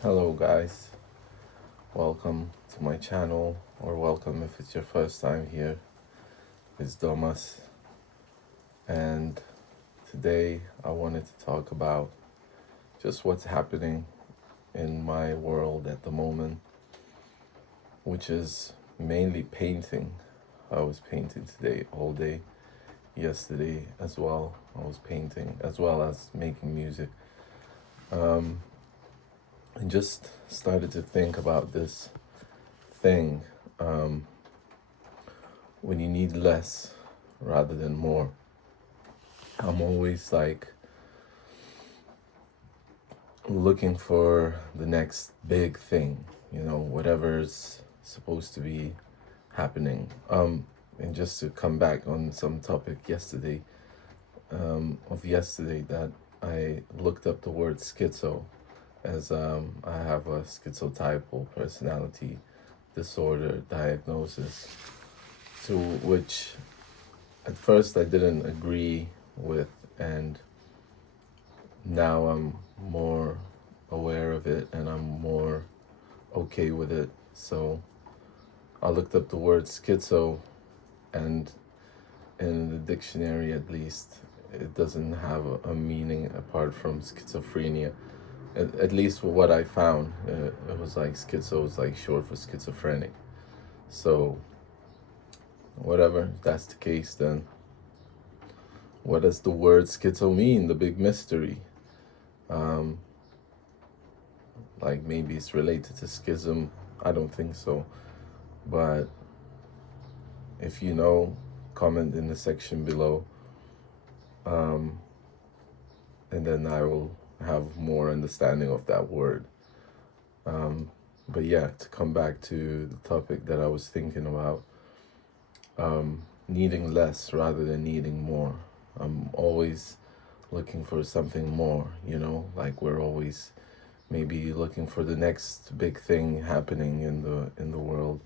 Hello, guys. Welcome to my channel, or welcome if it's your first time here. It's Domas, and today I wanted to talk about just what's happening in my world at the moment, which is mainly painting. I was painting today all day. Yesterday as well, I was painting as well as making music. Um, and just started to think about this thing. Um, when you need less rather than more. I'm always like looking for the next big thing, whatever's supposed to be happening. And just to come back on some topic yesterday that I looked up the word schizo as I have a schizotypal personality disorder diagnosis, to which at first I didn't agree with, and now I'm more aware of it and I'm more okay with it. So I looked up the word schizo, and in the dictionary at least, it doesn't have a meaning apart from schizophrenia. At least for what I found, it was like schizo is like short for schizophrenic. So whatever, if that's the case, then what does the word schizo mean? The big mystery. Um, like maybe it's related to schism. I don't think so. But if you know, comment in the section below. Um, and then I will have more understanding of that word. Um, but yeah, to come back to the topic that I was thinking about, needing less rather than needing more. I'm always looking for something more, like we're always maybe looking for the next big thing happening in the world,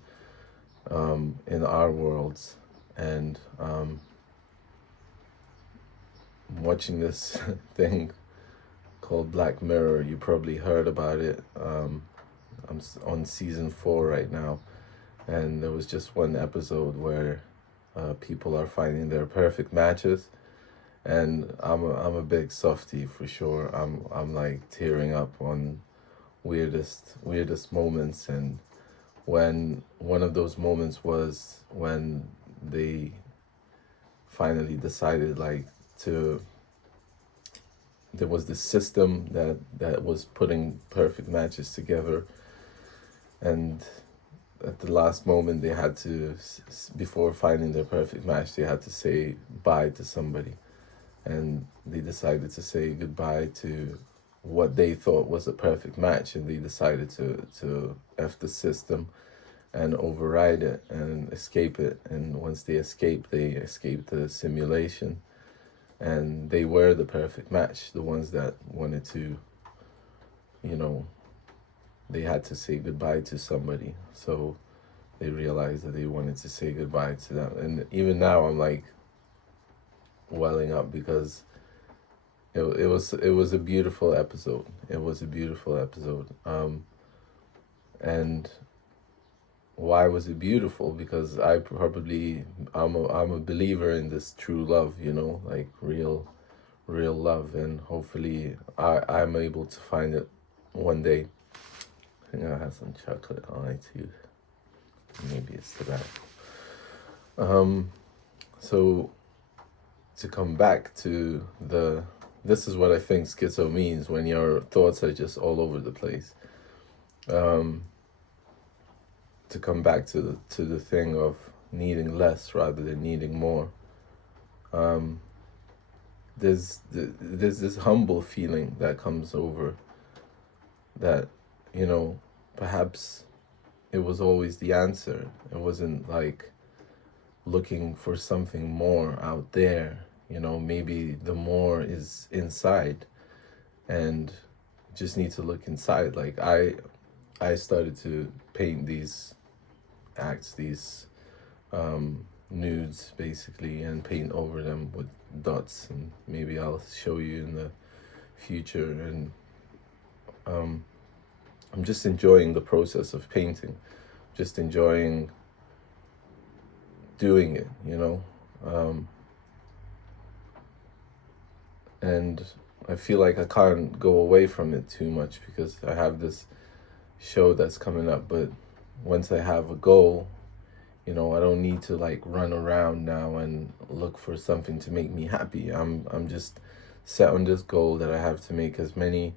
in our worlds. And watching this thing called Black Mirror. You probably heard about it. I'm on season 4 right now, and there was just one episode where people are finding their perfect matches, and I'm a big softie for sure. I'm like tearing up on weirdest moments, and when one of those moments was when they finally decided like to there was this system that was putting perfect matches together, and at the last moment they had to, before finding their perfect match, they had to say bye to somebody, and they decided to say goodbye to what they thought was a perfect match, and they decided to F the system and override it and escape it. And once they escaped the simulation, and they were the perfect match, the ones that wanted to, you know they had to say goodbye to somebody. So they realized that they wanted to say goodbye to them. And even now I'm like welling up because it was a beautiful episode. It was a beautiful episode. And why was it beautiful? Because I'm a believer in this true love, like real love, and hopefully I'm able to find it one day. I think I have some chocolate on my tooth. Maybe it's tobacco. So to come back to this is what I think schizo means, when your thoughts are just all over the place. To come back to the thing of needing less rather than needing more. Um, there's this humble feeling that comes over, that perhaps it was always the answer. It wasn't like looking for something more out there. Maybe the more is inside, and just need to look inside. Like I started to paint these acts, these nudes basically, and paint over them with dots, and maybe I'll show you in the future. And I'm just enjoying the process of painting, just enjoying doing it, and I feel like I can't go away from it too much because I have this show that's coming up. But once I have a goal, I don't need to like run around now and look for something to make me happy. I'm just set on this goal that I have to make as many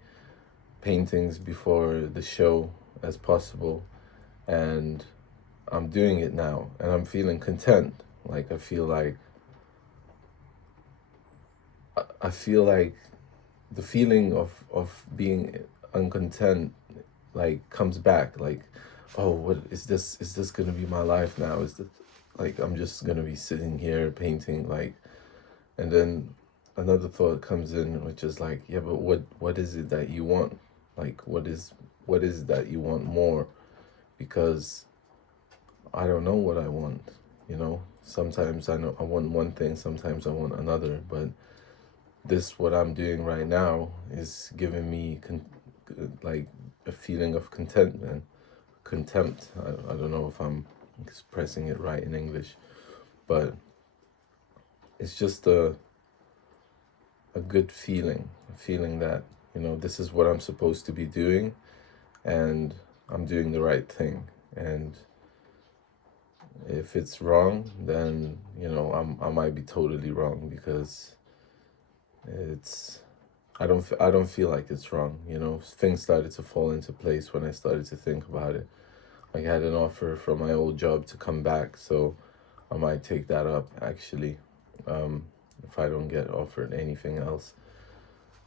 paintings before the show as possible, and I'm doing it now, and I'm feeling content. Like I feel like the feeling of being uncontent like comes back. Like, oh, what is this gonna be my life now? Is this like I'm just gonna be sitting here painting, like, and then another thought comes in, which is like, yeah, but what is it that you want? Like, what is it that you want more? Because I don't know what I want. Sometimes I know I want one thing, sometimes I want another, but this what I'm doing right now is giving me like a feeling of contentment, contempt. I don't know if I'm expressing it right in English, but it's just a good feeling, a feeling that this is what I'm supposed to be doing, and I'm doing the right thing. And if it's wrong, then I might be totally wrong, because it's I don't feel like it's wrong. Things started to fall into place when I started to think about it. I had an offer from my old job to come back, so I might take that up actually, if I don't get offered anything else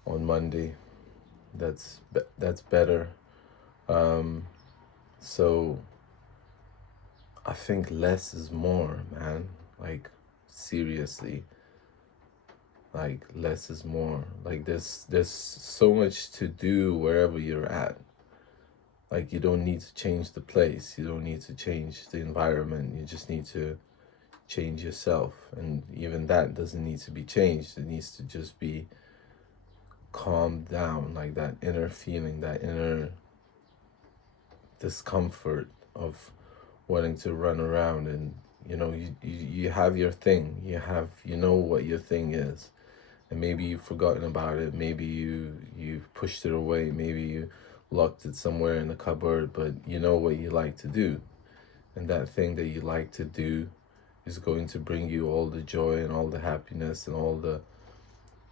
on Monday. That's better. So I think less is more, man. Like, seriously. Like, less is more. Like, there's so much to do wherever you're at. Like, you don't need to change the place. You don't need to change the environment. You just need to change yourself. And even that doesn't need to be changed. It needs to just be calmed down, like that inner feeling, that inner discomfort of wanting to run around. And you have your thing. You know what your thing is. And maybe you've forgotten about it. Maybe you've pushed it away. Maybe you locked it somewhere in the cupboard, but you know what you like to do. And that thing that you like to do is going to bring you all the joy and all the happiness and all the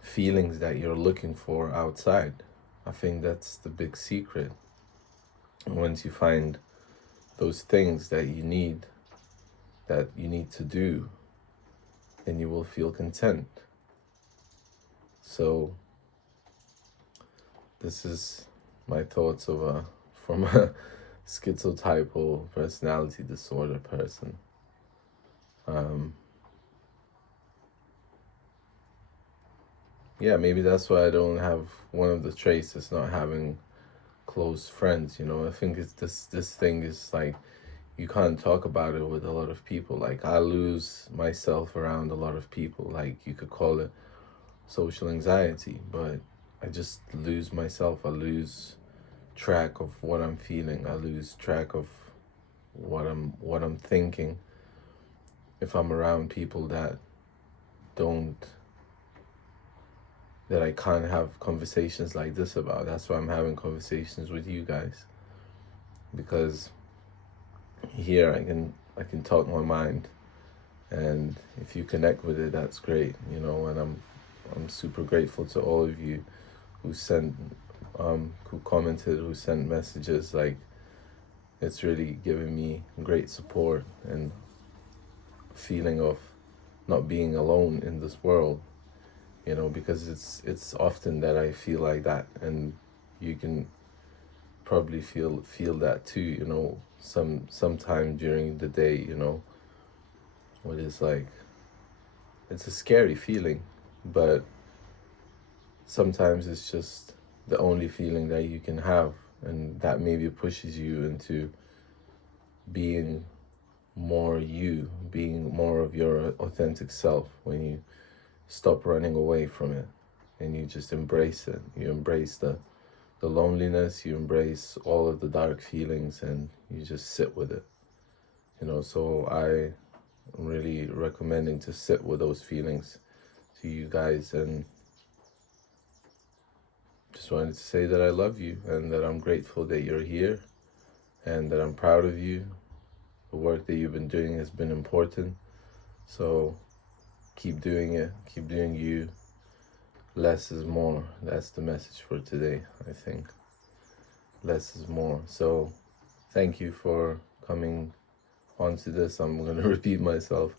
feelings that you're looking for outside. I think that's the big secret. Once you find those things that you need to do, then you will feel content. So this is my thoughts of from a schizotypal personality disorder person. Yeah, maybe that's why I don't have one of the traits is not having close friends. I think it's this thing is like you can't talk about it with a lot of people. Like, I lose myself around a lot of people. Like, you could call it social anxiety, but I just lose myself. I lose track of what I'm feeling. I lose track of what I'm thinking if I'm around people that I can't have conversations like this about. That's why I'm having conversations with you guys, because here I can talk my mind, and if you connect with it, that's great, and I'm super grateful to all of you who sent who commented, who sent messages. Like, it's really given me great support and feeling of not being alone in this world, because it's often that I feel like that, and you can probably feel that too, sometime during the day, what is like, it's a scary feeling, but sometimes it's just the only feeling that you can have, and that maybe pushes you into being more you, being more of your authentic self, when you stop running away from it and you just embrace it. You embrace the the loneliness, you embrace all of the dark feelings, and you just sit with it. So I'm really recommending to sit with those feelings to you guys, and just wanted to say that I love you and that I'm grateful that you're here and that I'm proud of you. The work that you've been doing has been important, so keep doing it, keep doing you. Less is more. That's the message for today, I think. Less is more. So thank you for coming onto this. I'm going to repeat myself.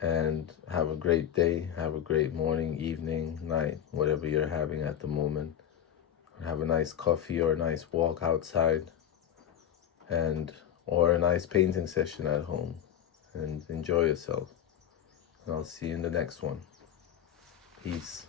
And have a great day. Have a great morning, evening, night, whatever you're having at the moment. Have a nice coffee or a nice walk outside, or a nice painting session at home, and enjoy yourself. And I'll see you in the next one. Peace.